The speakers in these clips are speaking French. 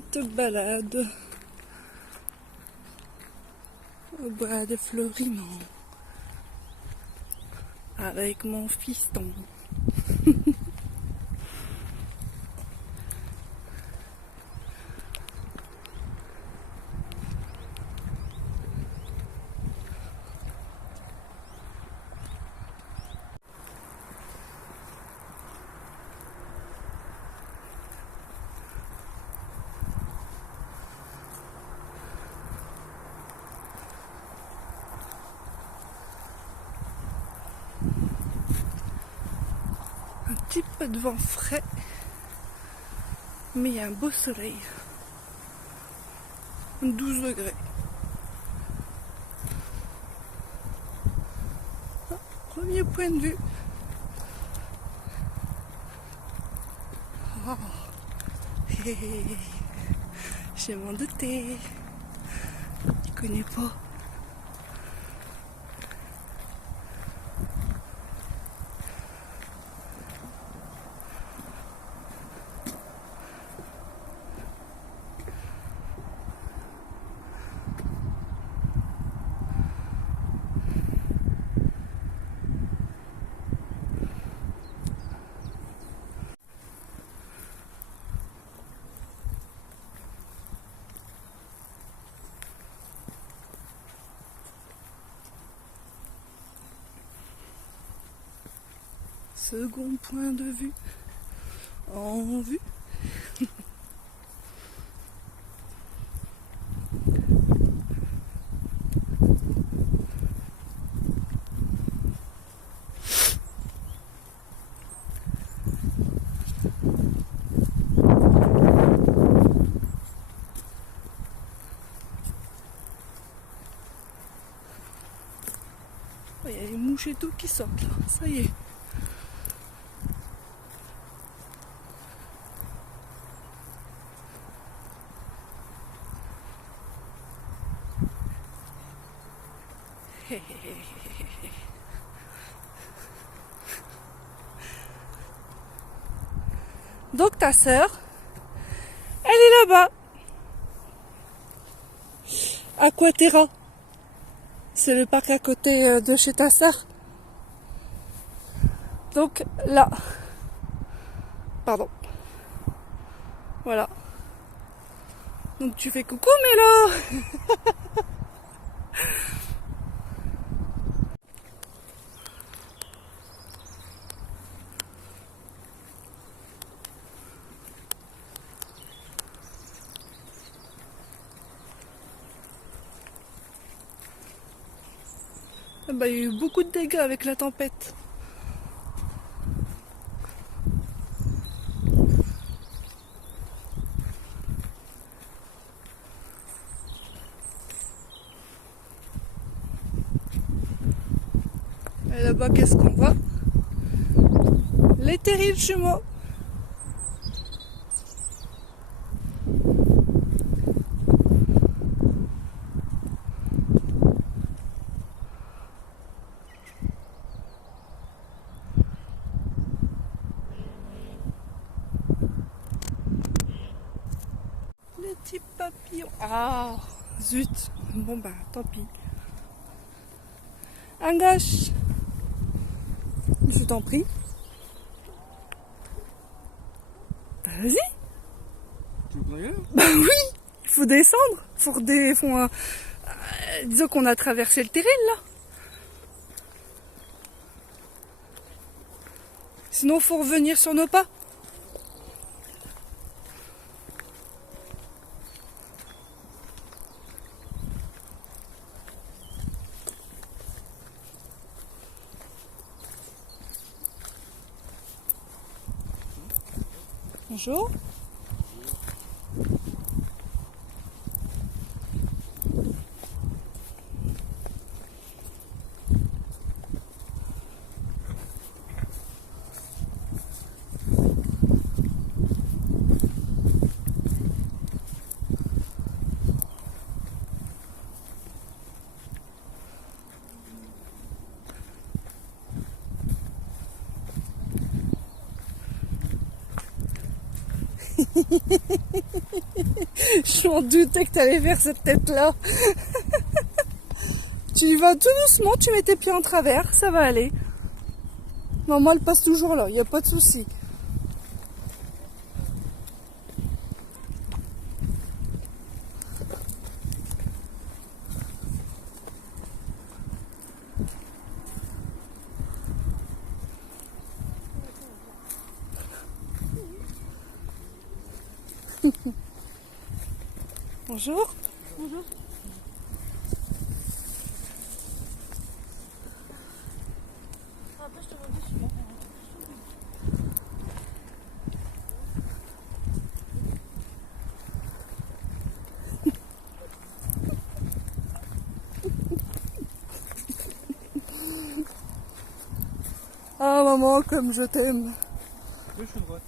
petite balade au bois de Florimont avec mon fiston. Un petit peu de vent frais, mais il y a un beau soleil. 12 degrés. Ah, premier point de vue. Oh. Hé, hé, hé. Je m'en doutais. Je connais pas. Second point de vue, en vue. Il y a les mouches et tout qui sortent là, ça y est. Donc ta sœur, elle est là-bas. Aquaterra. C'est le parc à côté de chez ta sœur. Donc là. Pardon. Voilà. Donc tu fais coucou Mélo. Bah, il y a eu beaucoup de dégâts avec la tempête. Et là-bas, qu'est-ce qu'on voit? Les terrils jumeaux. Les petits papillons. Ah, zut. Bon bah, tant pis. À gauche. Je t'en prie. Bah vas-y. Tu veux qu'on aille là ? Bah oui, il faut descendre. Disons qu'on a traversé le terril là. Sinon, faut revenir sur nos pas. Bonjour. Je m'en doutais que t'allais faire cette tête-là. Tu y vas tout doucement, tu mets tes pieds en travers, ça va aller. Maman, elle passe toujours là, il n'y a pas de souci. Bonjour. Bonjour. Après, je te redis, je suis bon. Ah maman, comme je t'aime. Gauche ou droite?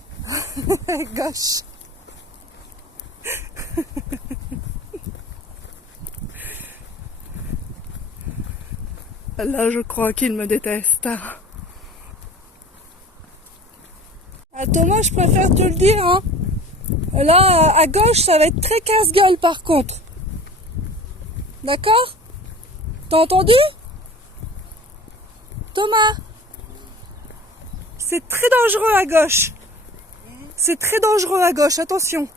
Gauche. Là, je crois qu'il me déteste. Ah, Thomas, je préfère te le dire, hein. Là, à gauche, ça va être très casse-gueule par contre. D'accord? T'as entendu? Thomas, c'est très dangereux à gauche. C'est très dangereux à gauche, attention.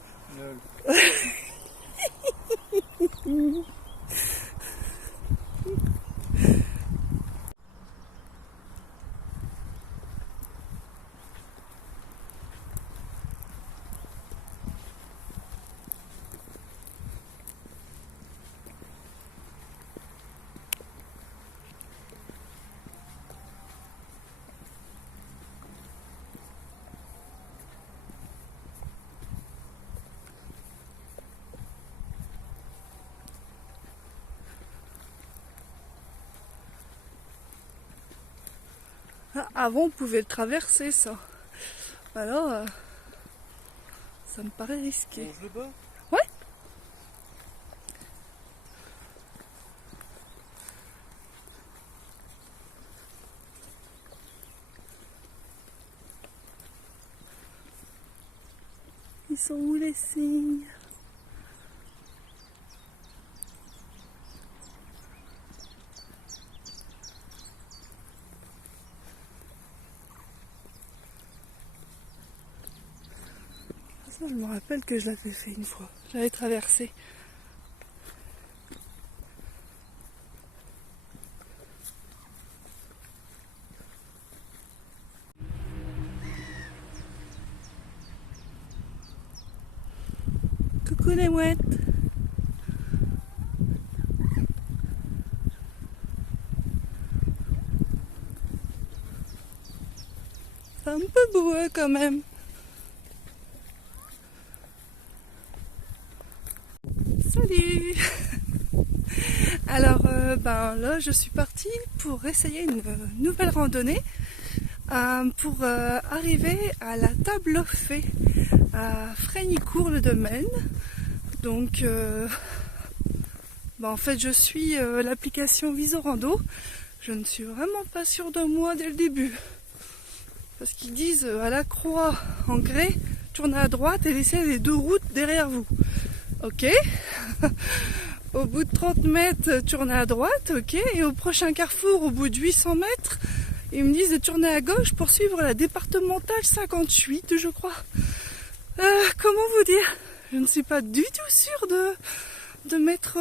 Avant, on pouvait le traverser, ça. Alors, ça me paraît risqué. Longe le bas. Ouais. Ils sont où les signes? Ça, je me rappelle que je l'avais fait une fois. J'avais traversé. Coucou les mouettes. C'est un peu boueux quand même. Salut. Alors là je suis partie pour essayer une nouvelle randonnée pour arriver à la table fée à Frénicourt-le-Domaine. Donc en fait je suis l'application Visorando. Je ne suis vraiment pas sûre de moi dès le début. Parce qu'ils disent à la croix en grès, tournez à droite et laissez les deux routes derrière vous. Ok. Au bout de 30 mètres, tournez à droite, ok. Et au prochain carrefour, au bout de 800 mètres, ils me disent de tourner à gauche pour suivre la départementale 58, je crois. Comment vous dire? Je ne suis pas du tout sûre de m'être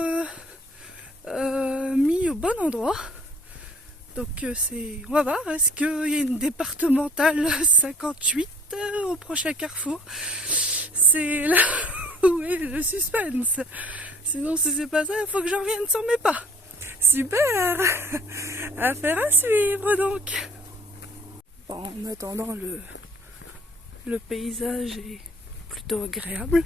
mis au bon endroit. Donc on va voir, est-ce qu'il y a une départementale 58 au prochain carrefour? C'est là où est le suspense. Sinon si c'est pas ça, il faut que j'en revienne sur mes pas. Super. Affaire à suivre donc. Bon, en attendant, le paysage est plutôt agréable.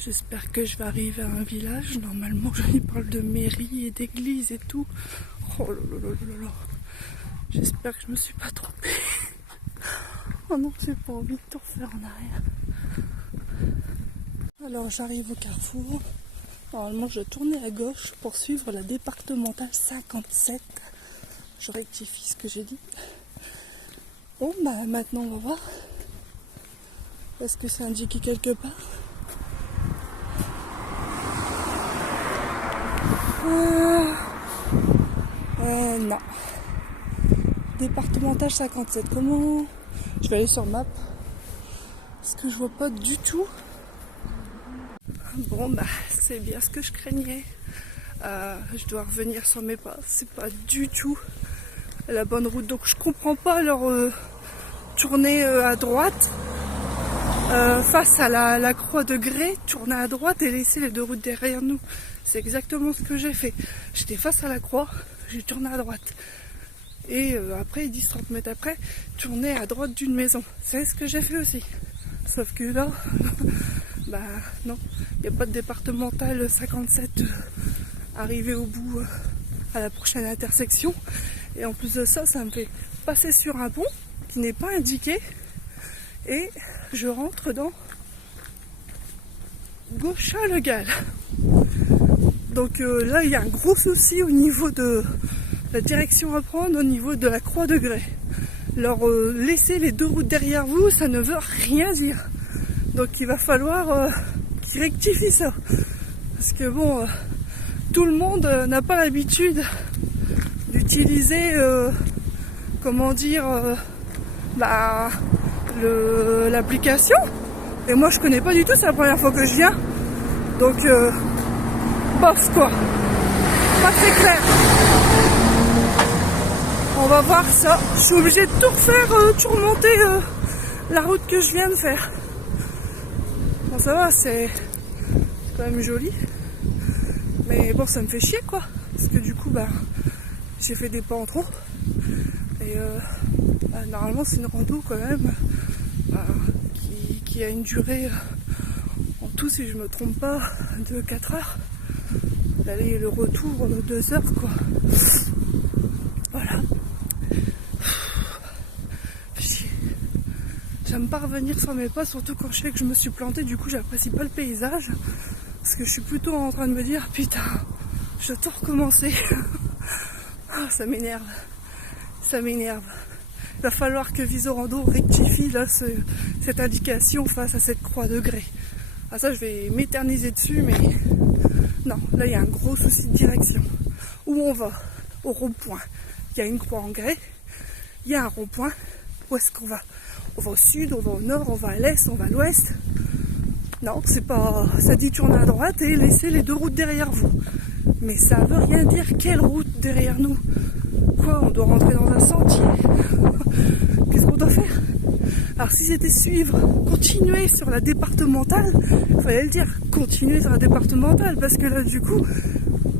J'espère que je vais arriver à un village. Normalement, il parle de mairie et d'église et tout. Oh là là là là là. J'espère que je me suis pas trompée. Oh non, j'ai pas envie de tout refaire en arrière. Alors, j'arrive au carrefour. Normalement, je tournais à gauche pour suivre la départementale 57. Je rectifie ce que j'ai dit. Bon, bah maintenant on va voir. Est-ce que c'est indiqué quelque part? Non. Départemental 57. Comment? Je vais aller sur map. Parce que je vois pas du tout. Bon, bah c'est bien ce que je craignais. Je dois revenir sur mes pas. C'est pas du tout la bonne route. Donc je comprends pas leur tourner à droite. Face à la croix de grès, tourner à droite et laisser les deux routes derrière nous. C'est exactement ce que j'ai fait. J'étais face à la croix, j'ai tourné à droite. Et après, 10-30 mètres après, tourner à droite d'une maison. C'est ce que j'ai fait aussi. Sauf que là, bah non, il n'y a pas de départemental 57 arrivé au bout à la prochaine intersection. Et en plus de ça, ça me fait passer sur un pont qui n'est pas indiqué. Et je rentre dans Gauchat-le-Gall. Donc là, il y a un gros souci au niveau de la direction à prendre, au niveau de la croix de grès. Alors, laisser les deux routes derrière vous, ça ne veut rien dire. Donc il va falloir qu'ils rectifient ça. Parce que bon, tout le monde n'a pas l'habitude d'utiliser, comment dire, l'application. Et moi je connais pas du tout, c'est la première fois que je viens. Donc bof quoi. Pas très clair. On va voir ça. Je suis obligée de tout refaire, tout remonter la route que je viens de faire. Bon ça va, c'est quand même joli. Mais bon ça me fait chier quoi. Parce que du coup bah j'ai fait des pas en trop. Et normalement c'est une rando quand même qui a une durée en tout, si je me trompe pas, de 4 heures. L'aller et le retour 2 heures quoi. Voilà. J'aime pas revenir sur mes pas, surtout quand je sais que je me suis plantée, du coup j'apprécie pas le paysage. Parce que je suis plutôt en train de me dire putain, je dois tout recommencer. Ça m'énerve. Ça m'énerve. Il va falloir que Visorando rectifie là, cette indication face à cette croix de grès. Ah ça je vais m'éterniser dessus, mais non, là il y a un gros souci de direction. Où on va? Au rond-point. Il y a une croix en grès, il y a un rond-point. Où est-ce qu'on va? On va au sud, on va au nord, on va à l'est, on va à l'ouest. Non, c'est pas... ça dit tourner à droite et laisser les deux routes derrière vous. Mais ça veut rien dire quelle route derrière nous. Quoi, on doit rentrer dans un sentier? Qu'est-ce qu'on doit faire? Alors si c'était suivre, continuer sur la départementale, il fallait le dire, continuer sur la départementale, parce que là du coup,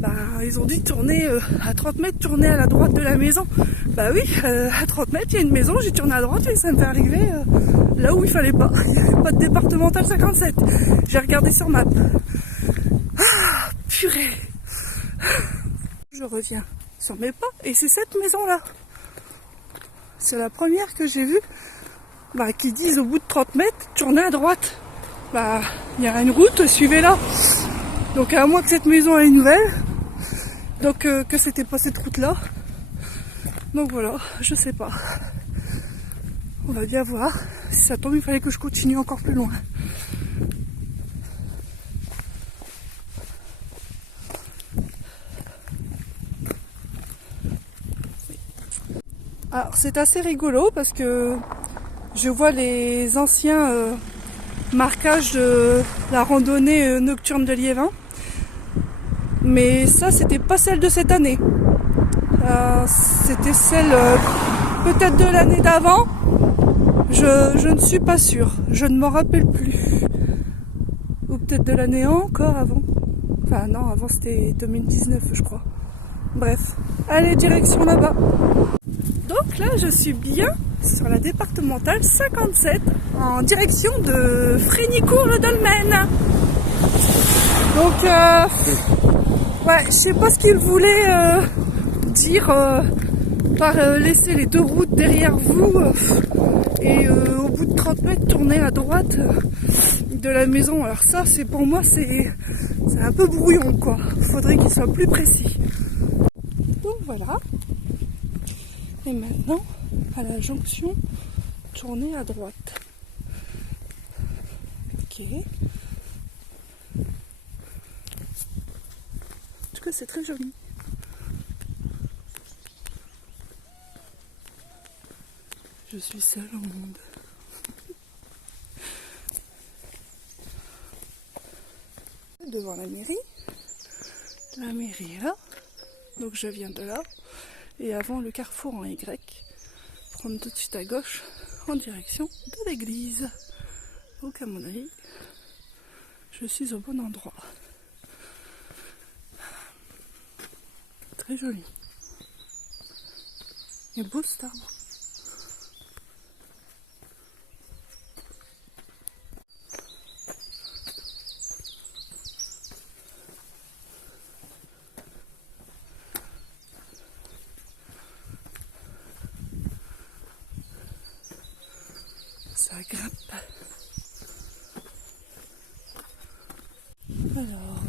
bah, ils ont dû tourner à 30 mètres, tourner à la droite de la maison. Bah oui, à 30 mètres, il y a une maison, j'ai tourné à droite et ça me fait arriver là où il fallait pas. Il n'y avait pas de départemental 57. J'ai regardé sur map. Ah, purée. Je reviens sur mes pas et c'est cette maison-là. C'est la première que j'ai vue qui disent au bout de 30 mètres, tournez à droite. Bah, il y a une route, suivez-la. Donc à moins que cette maison est nouvelle, donc que c'était pas cette route-là. Donc voilà, je sais pas. On va bien voir. Si ça tombe, il fallait que je continue encore plus loin. Alors c'est assez rigolo parce que je vois les anciens marquages de la randonnée nocturne de Liévin. Mais ça c'était pas celle de cette année. C'était celle peut-être de l'année d'avant. Je ne suis pas sûre. Je ne m'en rappelle plus. Ou peut-être de l'année encore avant. Enfin non, avant c'était 2019 je crois. Bref, allez direction là-bas. Donc là je suis bien sur la départementale 57 en direction de Frénicourt-le-Dolmen. Donc ouais, je sais pas ce qu'il voulait dire par laisser les deux routes derrière vous et au bout de 30 mètres tourner à droite de la maison. Alors ça c'est pour moi c'est un peu brouillon quoi. Faudrait qu'il soit plus précis. Donc voilà. Et maintenant à la jonction tourner à droite. Ok. En tout cas, c'est très joli. Je suis seule au monde. Devant la mairie. La mairie est là. Donc je viens de là. Et avant le carrefour en Y. Prendre tout de suite à gauche en direction de l'église. Donc à mon avis, je suis au bon endroit. Très joli. Et beau cet arbre. Ça grimpe. Alors,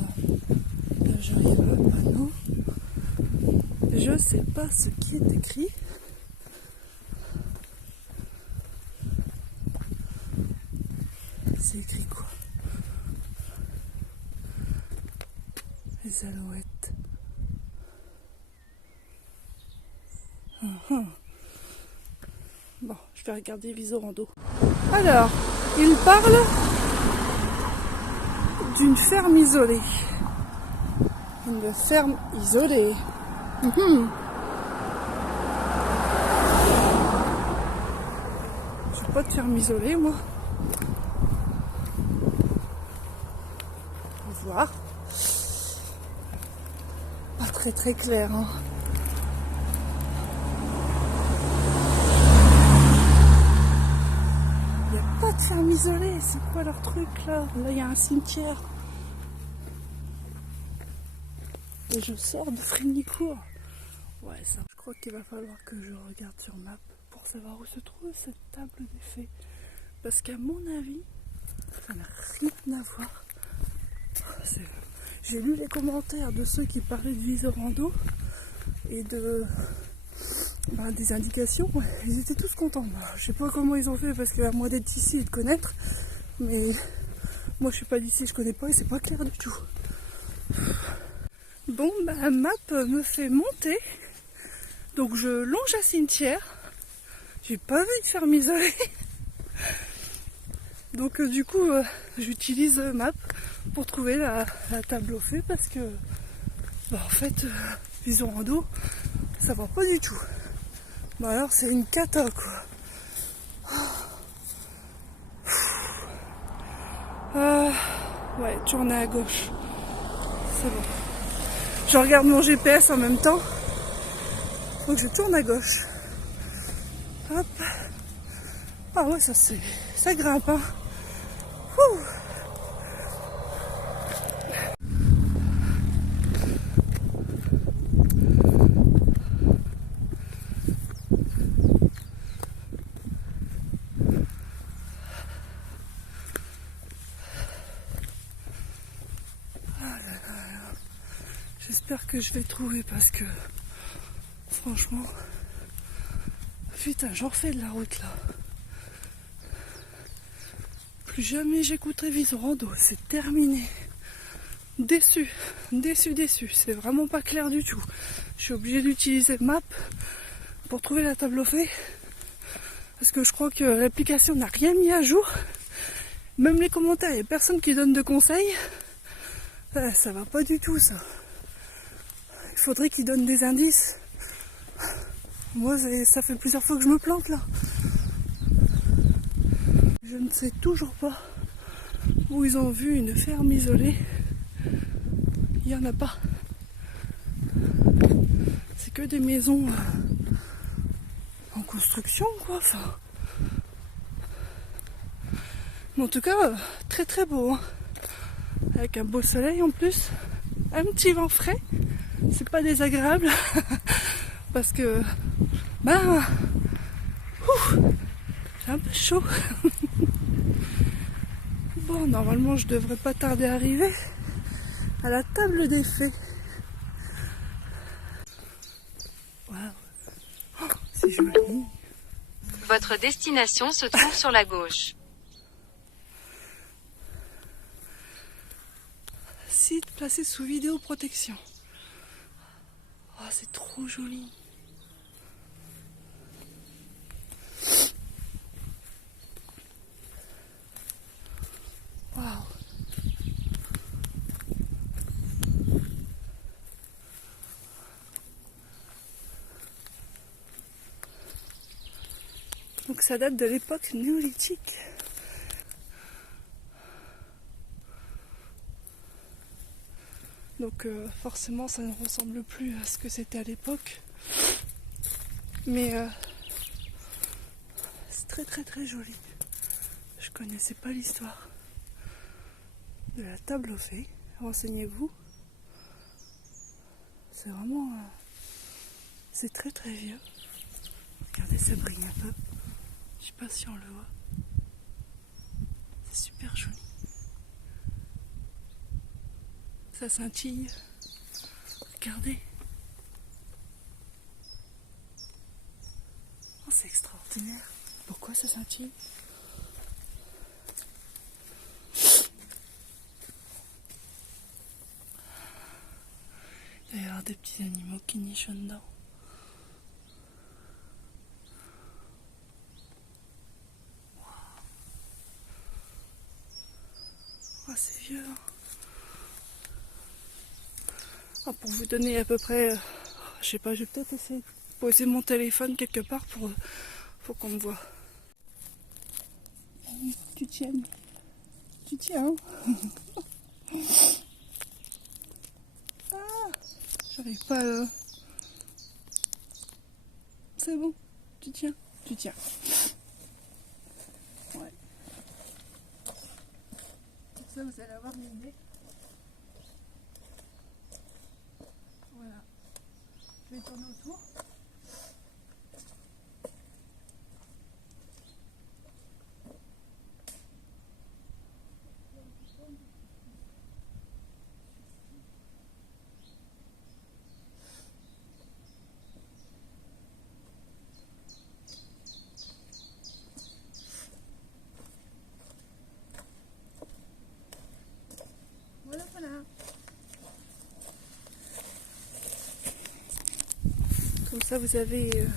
là j'arrive à un panneau. Je sais pas ce qui est écrit. C'est écrit quoi? Les alouettes. Bon, je vais regarder Visorando. Alors, il parle d'une ferme isolée. Une ferme isolée. Je veux pas de ferme isolée, moi. On va voir. Pas très clair, hein. Ferme isolée, c'est quoi leur truc là? Là il y a un cimetière. Et je sors de Frignicourt. Ouais, ça. Je crois qu'il va falloir que je regarde sur map pour savoir où se trouve cette table des fées. Parce qu'à mon avis, ça n'a rien à voir. J'ai lu les commentaires de ceux qui parlaient de Visorando et de des indications, ils étaient tous contents. Je sais pas comment ils ont fait parce qu'à moi d'être ici et de connaître, mais moi je suis pas d'ici, je connais pas et c'est pas clair du tout. Bon, la map me fait monter, donc je longe un cimetière. J'ai pas vu de ferme isolée, donc du coup j'utilise map pour trouver la table aux fées parce que en fait Visorando ça va pas du tout. Bon alors c'est une cata quoi. Ouais, tourner à gauche. C'est bon. Je regarde mon GPS en même temps. Donc je tourne à gauche. Hop. Ah ouais, ça grimpe hein. Ouh. J'espère que je vais trouver parce que franchement, putain, j'en refais de la route là. Plus jamais j'écouterai Visorando, c'est terminé. Déçu. C'est vraiment pas clair du tout. Je suis obligée d'utiliser map pour trouver la table aux fées parce que je crois que l'application n'a rien mis à jour. Même les commentaires, il n'y a personne qui donne de conseils. Ça va pas du tout ça. Il faudrait qu'ils donnent des indices. Moi, ça fait plusieurs fois que je me plante là. Je ne sais toujours pas où ils ont vu une ferme isolée. Il n'y en a pas. C'est que des maisons en construction quoi. Enfin. Mais en tout cas, très beau. Hein. Avec un beau soleil en plus. Un petit vent frais. C'est pas désagréable. Parce que c'est un peu chaud. Bon, normalement je devrais pas tarder à arriver à la table des fées. Waouh, oh, c'est joli. Votre destination se trouve sur la gauche. Site placé sous vidéoprotection. Oh, c'est trop joli. Waouh. Donc ça date de l'époque néolithique. Donc forcément ça ne ressemble plus à ce que c'était à l'époque. Mais c'est très très très joli. Je connaissais pas l'histoire de la table aux fées. Renseignez-vous. C'est vraiment... c'est très très vieux. Regardez, ça brille un peu. Je sais pas si on le voit. C'est super joli. Ça scintille. Regardez. Oh, c'est extraordinaire. Pourquoi ça scintille? Il doit y avoir des petits animaux qui nichent dedans. Oh, c'est vieux. Hein. Oh, pour vous donner à peu près, je sais pas, je vais peut-être essayer de poser mon téléphone quelque part pour qu'on me voit. Tu tiens. Tu tiens. Ah, j'arrive pas à... C'est bon, tu tiens. Tu tiens. Ouais. Comme ça, vous allez avoir une idée. Voilà. Je vais tourner autour. Voilà, voilà. Comme ça, vous avez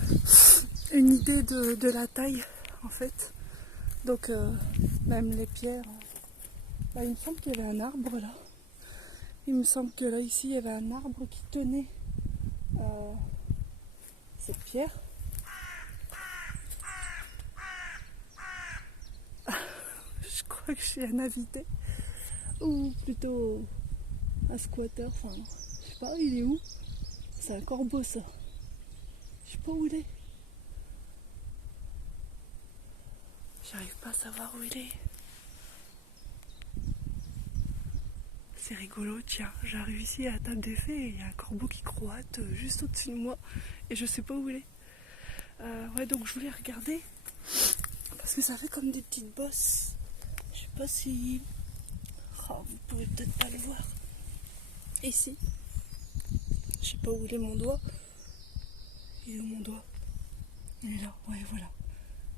une idée de la taille, en fait. Donc, même les pierres. Là, il me semble qu'il y avait un arbre là. Il me semble que là, ici, il y avait un arbre qui tenait cette pierre. Je crois que je suis un invité. Ou plutôt un squatter. Enfin, je sais pas, il est où? C'est un corbeau, ça. Je sais pas où il est. J'arrive pas à savoir où il est. C'est rigolo, tiens, j'arrive ici à la table des fées et il y a un corbeau qui croate juste au-dessus de moi et je sais pas où il est. Ouais, donc je voulais regarder parce que ça fait comme des petites bosses. Je sais pas si... Oh, vous pouvez peut-être pas le voir. Ici. Je sais pas où il est mon doigt. Il est où mon doigt? Il est là, ouais, voilà.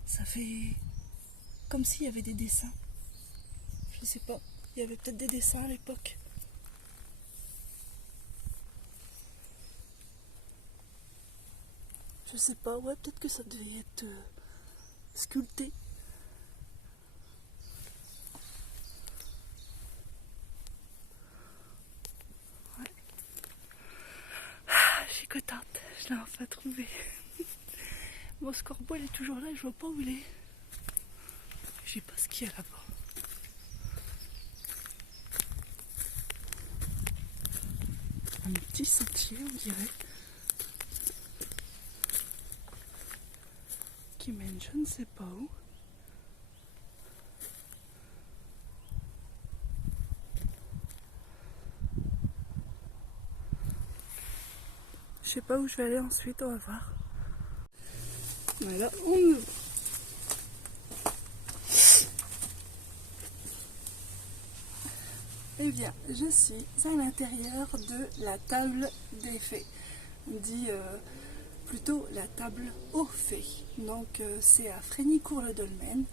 Ça fait comme s'il y avait des dessins. Je sais pas. Il y avait peut-être des dessins à l'époque. Je sais pas, ouais, peut-être que ça devait être sculpté. Ouais. Ah, je suis contente, je l'ai enfin trouvé. Bon, ce corbeau, il est toujours là, je vois pas où il est. Je sais pas ce qu'il y a là-bas. Un petit sentier, on dirait. Qui mène je ne sais pas où. Je sais pas où je vais aller ensuite, on va voir. Voilà, on ouvre. Eh bien, je suis à l'intérieur de la table des fées. On dit plutôt la table au fée. Donc c'est à Frénicourt-le-Dolmen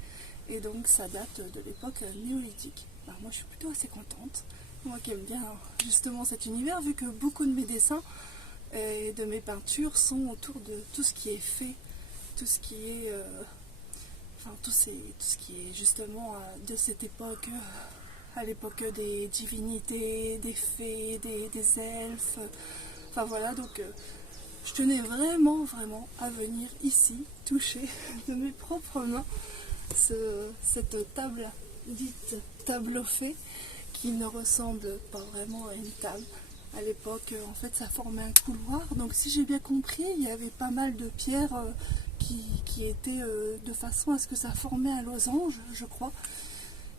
et donc ça date de l'époque néolithique. Alors, moi je suis plutôt assez contente, moi qui aime bien justement cet univers, vu que beaucoup de mes dessins et de mes peintures sont autour de tout ce qui est fée, tout ce qui est tout ce qui est justement de cette époque, à l'époque des divinités, des fées, des elfes, enfin voilà, donc je tenais vraiment à venir ici, toucher de mes propres mains cette table dite table aux fées, qui ne ressemble pas vraiment à une table. À l'époque, en fait, ça formait un couloir, donc si j'ai bien compris, il y avait pas mal de pierres qui étaient de façon à ce que ça formait un losange, je crois.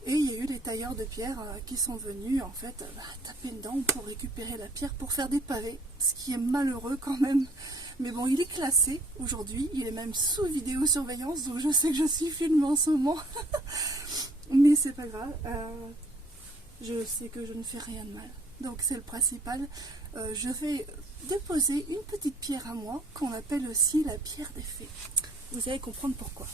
Et il y a eu les tailleurs de pierre qui sont venus en fait taper dedans pour récupérer la pierre pour faire des pavés, ce qui est malheureux quand même. Mais bon, il est classé aujourd'hui, il est même sous vidéosurveillance, donc je sais que je suis filmée en ce moment. Mais c'est pas grave, je sais que je ne fais rien de mal. Donc c'est le principal. Je vais déposer une petite pierre à moi, qu'on appelle aussi la pierre des fées. Vous allez comprendre pourquoi.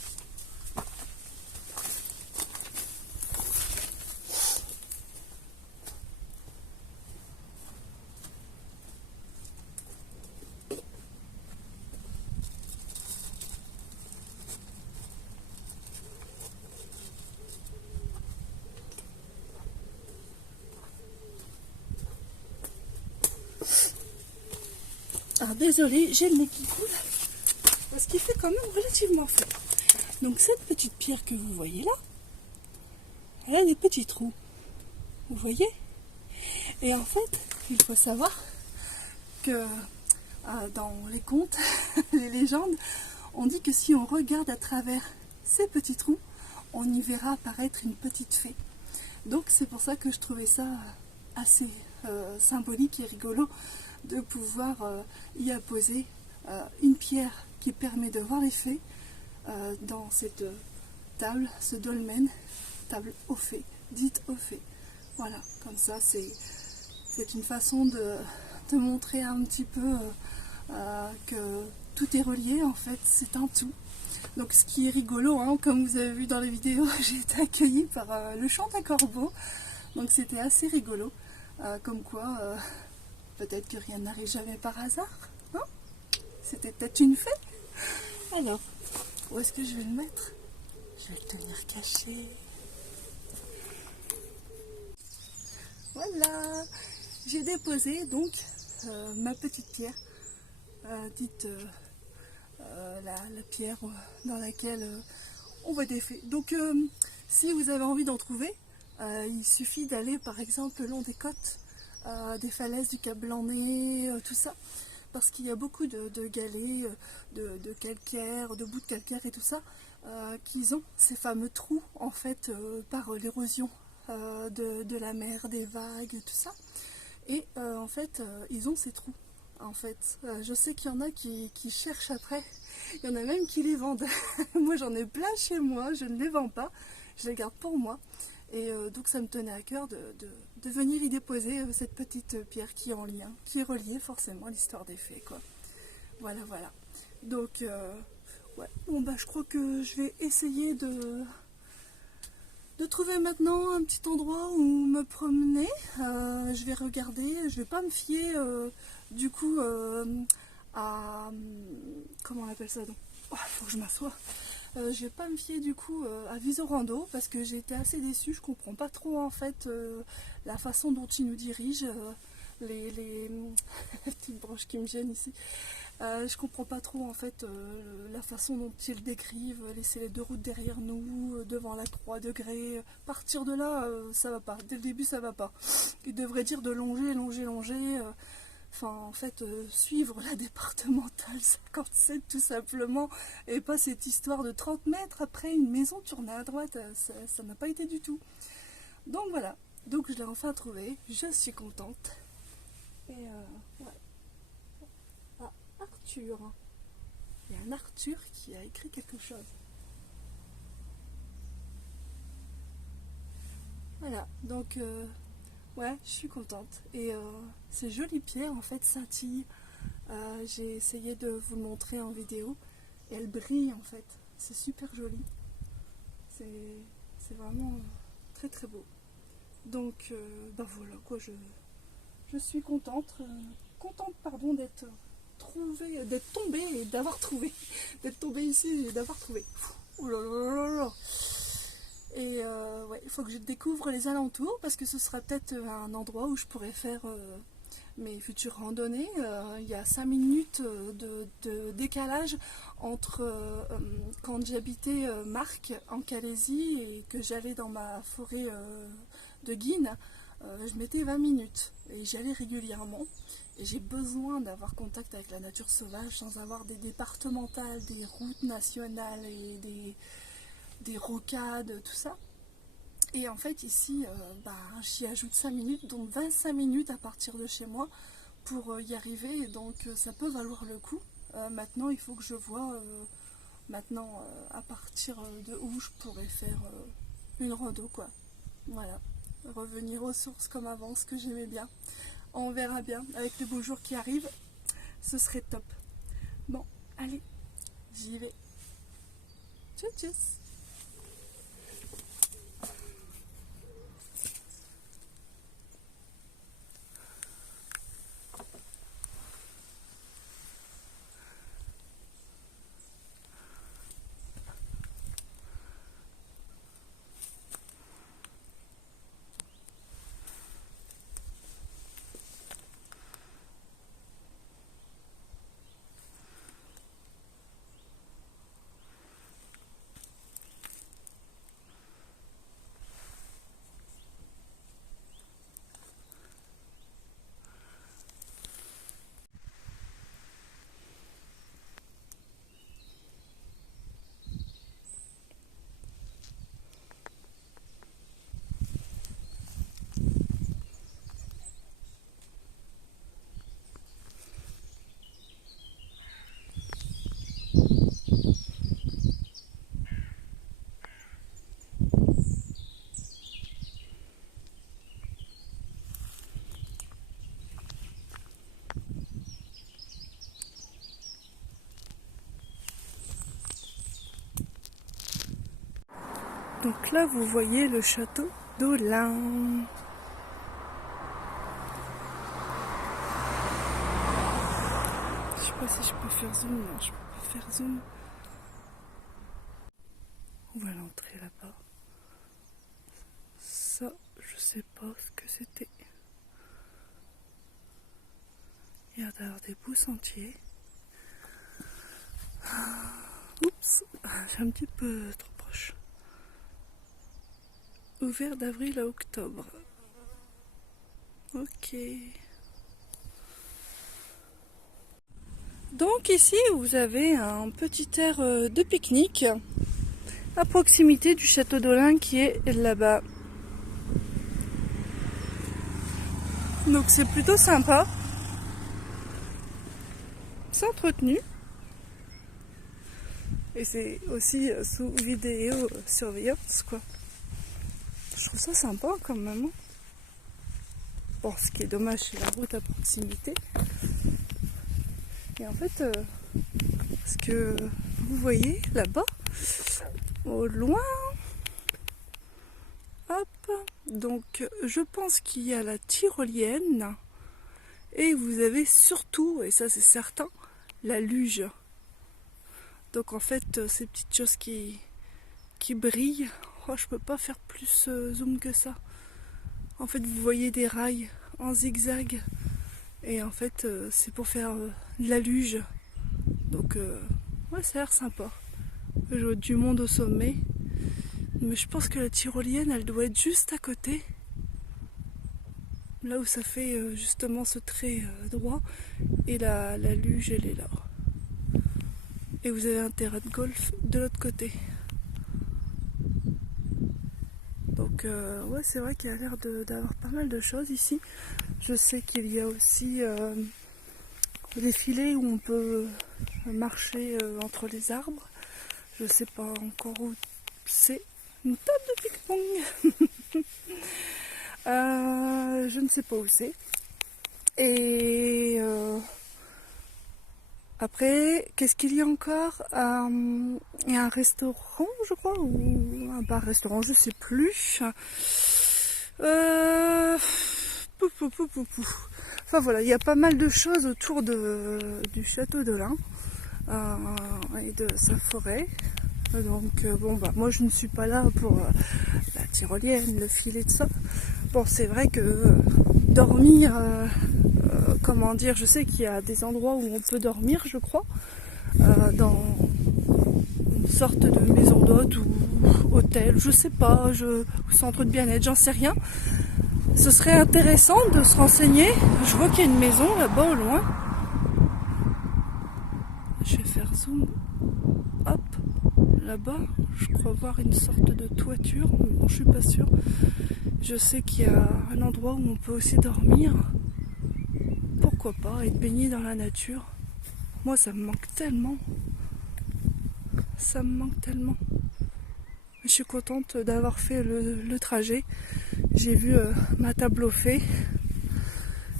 Alors désolé, j'ai le nez qui coule, parce qu'il fait quand même relativement frais. Donc cette petite pierre que vous voyez là, elle a des petits trous. Vous voyez? Et en fait, il faut savoir que dans les contes, les légendes, on dit que si on regarde à travers ces petits trous, on y verra apparaître une petite fée. Donc c'est pour ça que je trouvais ça assez symbolique et rigolo de pouvoir y apposer une pierre qui permet de voir les fées dans cette table, ce dolmen, table aux fées, dite aux fées. Voilà, comme ça c'est une façon de montrer un petit peu que tout est relié, en fait, c'est un tout. Donc ce qui est rigolo, hein, comme vous avez vu dans les vidéos, j'ai été accueillie par le chant d'un corbeau, donc c'était assez rigolo, comme quoi peut-être que rien n'arrive jamais par hasard, hein? C'était peut-être une fée. Alors, où est-ce que je vais le mettre? Je vais le tenir caché. Voilà, j'ai déposé donc ma petite pierre, dite la pierre dans laquelle on voit des fées. Donc si vous avez envie d'en trouver, il suffit d'aller par exemple le long des côtes, des falaises du Cap Blanc-Nez, tout ça, parce qu'il y a beaucoup de galets, de calcaire, de bouts de calcaire et tout ça, qui ont ces fameux trous en fait par l'érosion de la mer, des vagues, tout ça. Et en fait, ils ont ces trous. En fait, je sais qu'il y en a qui cherchent après. Il y en a même qui les vendent. Moi, j'en ai plein chez moi. Je ne les vends pas. Je les garde pour moi. Et donc, ça me tenait à cœur de venir y déposer cette petite pierre qui est en lien, qui est reliée forcément à l'histoire des fées, quoi. Voilà, voilà. Donc, ouais. Bon, bah, je crois que je vais essayer de trouver maintenant un petit endroit où me promener. Je vais regarder, je vais pas me fier du coup à... Comment on appelle ça donc? Oh, faut que je m'assoie. Je vais pas me fier du coup à Visorando parce que j'ai été assez déçue, je comprends pas trop en fait la façon dont ils nous dirigent, les petites branches qui me gênent ici. Je comprends pas trop en fait la façon dont ils décrivent, laisser les deux routes derrière nous, devant la croix de grès. Partir de là, ça va pas. Dès le début, ça va pas. Ils devraient dire de longer, longer, longer. Enfin, en fait, suivre la départementale 57 tout simplement, et pas cette histoire de 30 mètres après une maison tournée à droite, ça n'a pas été du tout. Donc voilà, donc je l'ai enfin trouvé, je suis contente. Et ouais. Ah, Arthur. Il y a un Arthur qui a écrit quelque chose. Voilà, donc ouais, je suis contente. Et ces jolies pierres en fait scintillent J'ai essayé de vous le montrer en vidéo et elle brille en fait. C'est super joli. C'est vraiment très très beau. Donc ben voilà quoi, je suis contente, pardon d'être tombée et d'avoir trouvé, d'être tombée ici et d'avoir trouvé. Oh là là là là. Et ouais, il faut que je découvre les alentours parce que ce sera peut-être un endroit où je pourrais faire mes futures randonnées. Il y a 5 minutes de décalage entre quand j'habitais Marques en Calaisie et que j'allais dans ma forêt de Guines. Je mettais 20 minutes et j'y allais régulièrement. Et j'ai besoin d'avoir contact avec la nature sauvage sans avoir des départementales, des routes nationales et des rocades, tout ça. Et en fait ici, j'y ajoute 5 minutes, donc 25 minutes à partir de chez moi pour y arriver. Donc ça peut valoir le coup. Maintenant il faut que je vois à partir de où je pourrais faire une rando quoi. Voilà, revenir aux sources comme avant, ce que j'aimais bien. On verra bien, avec les beaux jours qui arrivent, ce serait top. Bon, allez, j'y vais. Tchuss tchuss. Donc là, vous voyez le château d'Olin. Je sais pas si je peux faire zoom. Non, je peux pas faire zoom. On va l'entrée là-bas. Ça, je sais pas ce que c'était. Il y a d'ailleurs des beaux sentiers. Oups, c'est un petit peu trop proche. Ouvert d'avril à octobre. Ok. Donc ici vous avez un petit aire de pique-nique à proximité du château d'Olin qui est là-bas. Donc c'est plutôt sympa. C'est entretenu. Et c'est aussi sous vidéo surveillance quoi. Je trouve ça sympa quand même. Bon, ce qui est dommage, c'est la route à proximité. Et en fait, ce que vous voyez là-bas, au loin, hop, donc je pense qu'il y a la tyrolienne. Et vous avez surtout, et ça c'est certain, la luge. Donc en fait, ces petites choses qui brillent. Oh, je peux pas faire plus zoom que ça. En fait, vous voyez des rails en zigzag. Et en fait, c'est pour faire de la luge. Donc, ouais, ça a l'air sympa. Je vois du monde au sommet. Mais je pense que la tyrolienne, elle doit être juste à côté. Là où ça fait justement ce trait droit. Et la luge, elle est là. Et vous avez un terrain de golf de l'autre côté. Donc ouais, c'est vrai qu'il y a l'air d'avoir pas mal de choses ici. Je sais qu'il y a aussi des filets où on peut marcher entre les arbres. Je sais pas encore où c'est. Une table de ping-pong. Je ne sais pas où c'est. Et Après, qu'est-ce qu'il y a encore? Il y a un restaurant, je crois, ou un bar-restaurant, je sais plus. Enfin voilà, il y a pas mal de choses autour du château de l'Ain et de sa forêt. Donc bon bah moi je ne suis pas là pour la tyrolienne, le filet de ça. Bon c'est vrai que dormir, comment dire, je sais qu'il y a des endroits où on peut dormir, je crois, dans une sorte de maison d'hôte ou hôtel, je sais pas, ou centre de bien-être, j'en sais rien. Ce serait intéressant de se renseigner. Je vois qu'il y a une maison là-bas au loin. Je vais faire zoom. Hop, là-bas, je crois voir une sorte de toiture, mais bon, je suis pas sûre. Je sais qu'il y a un endroit où on peut aussi dormir. Pourquoi pas, être baigné dans la nature. Moi, ça me manque tellement. Ça me manque tellement. Je suis contente d'avoir fait le trajet. J'ai vu ma table au fait.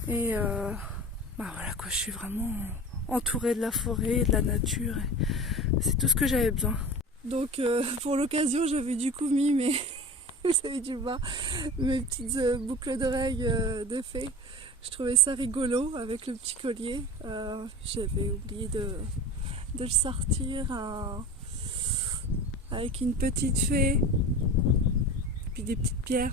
Et bah voilà quoi, je suis vraiment entourée de la forêt, de la nature. C'est tout ce que j'avais besoin. Donc pour l'occasion, j'avais du coup mis mes, vous avez dû voir, mes petites boucles d'oreilles de fée. Je trouvais ça rigolo avec le petit collier. J'avais oublié de le sortir avec une petite fée, puis des petites pierres.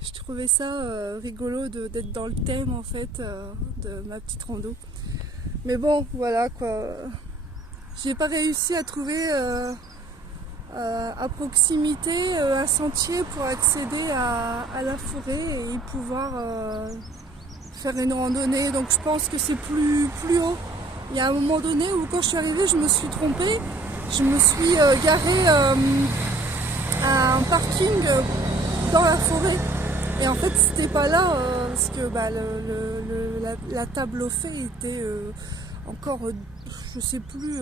Je trouvais ça rigolo d'être dans le thème en fait de ma petite rando. Mais bon, voilà quoi. J'ai pas réussi à trouver à proximité un sentier pour accéder à la forêt et y pouvoir faire une randonnée. Donc je pense que c'est plus haut. Il y a un moment donné où quand je suis arrivée, je me suis trompée. Je me suis garée à un parking dans la forêt. Et en fait, c'était pas là parce que bah, la table au fait était encore, je sais plus,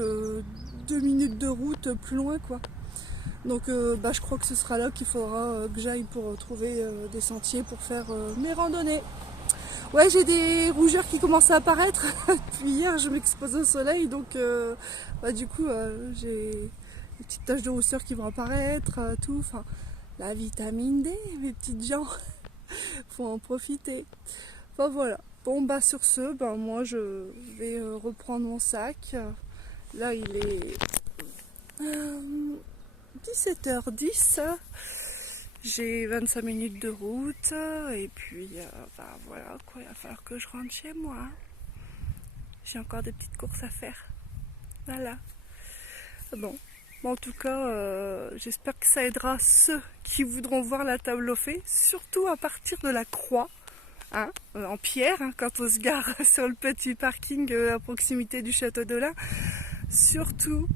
2 minutes de route plus loin, quoi. Donc, bah, je crois que ce sera là qu'il faudra que j'aille pour trouver des sentiers pour faire mes randonnées. Ouais, j'ai des rougeurs qui commencent à apparaître. Puis hier, je m'expose au soleil, donc bah, du coup, j'ai des petites taches de rousseur qui vont apparaître, tout. Enfin, la vitamine D, mes petites gens. Faut en profiter. Enfin voilà. Bon bah sur ce, bah, moi je vais reprendre mon sac. Là il est 17h10. J'ai 25 minutes de route et puis bah voilà quoi, il va falloir que je rentre chez moi. J'ai encore des petites courses à faire. Voilà. Bon. En tout cas, j'espère que ça aidera ceux qui voudront voir la table au fait, surtout à partir de la croix, hein, en pierre, hein, quand on se gare sur le petit parking à proximité du château de l'Ain. Surtout,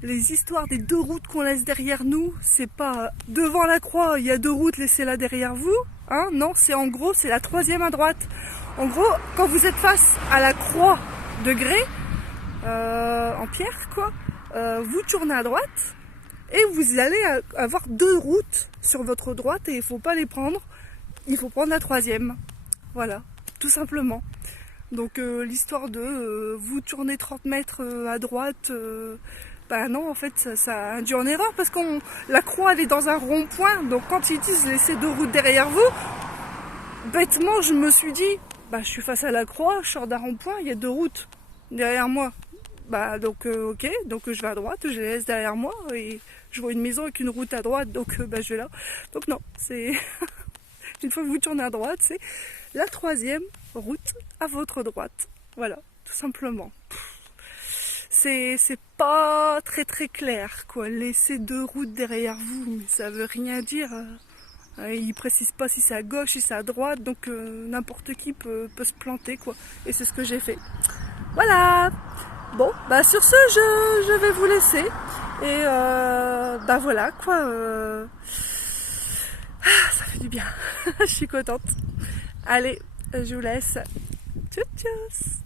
les histoires des 2 routes qu'on laisse derrière nous, c'est pas devant la croix, il y a 2 routes, laissez-la derrière vous. Hein, non, c'est en gros, c'est la 3e à droite. En gros, quand vous êtes face à la croix de grès, en pierre, quoi, vous tournez à droite et vous allez avoir 2 routes sur votre droite et il ne faut pas les prendre, il faut prendre la 3e. Voilà, tout simplement. Donc l'histoire de vous tournez 30 mètres à droite, bah non, en fait ça induit en erreur parce que la croix elle est dans un rond-point, donc quand ils disent laissez 2 routes derrière vous, bêtement je me suis dit, bah je suis face à la croix, je sors d'un rond-point, il y a 2 routes derrière moi. Bah donc ok, donc je vais à droite, je les laisse derrière moi et je vois une maison avec une route à droite, donc bah je vais là. Donc non, c'est une fois que vous tournez à droite, c'est la 3e route à votre droite. Voilà, tout simplement. C'est pas très clair quoi, laisser 2 routes derrière vous, mais ça veut rien dire. Ils précisent pas si c'est à gauche, si c'est à droite, donc n'importe qui peut se planter quoi. Et c'est ce que j'ai fait. Voilà. Bon, bah sur ce, je vais vous laisser. Et bah voilà quoi. Ça fait du bien. Je suis contente. Allez, je vous laisse. Tchuss tchuss.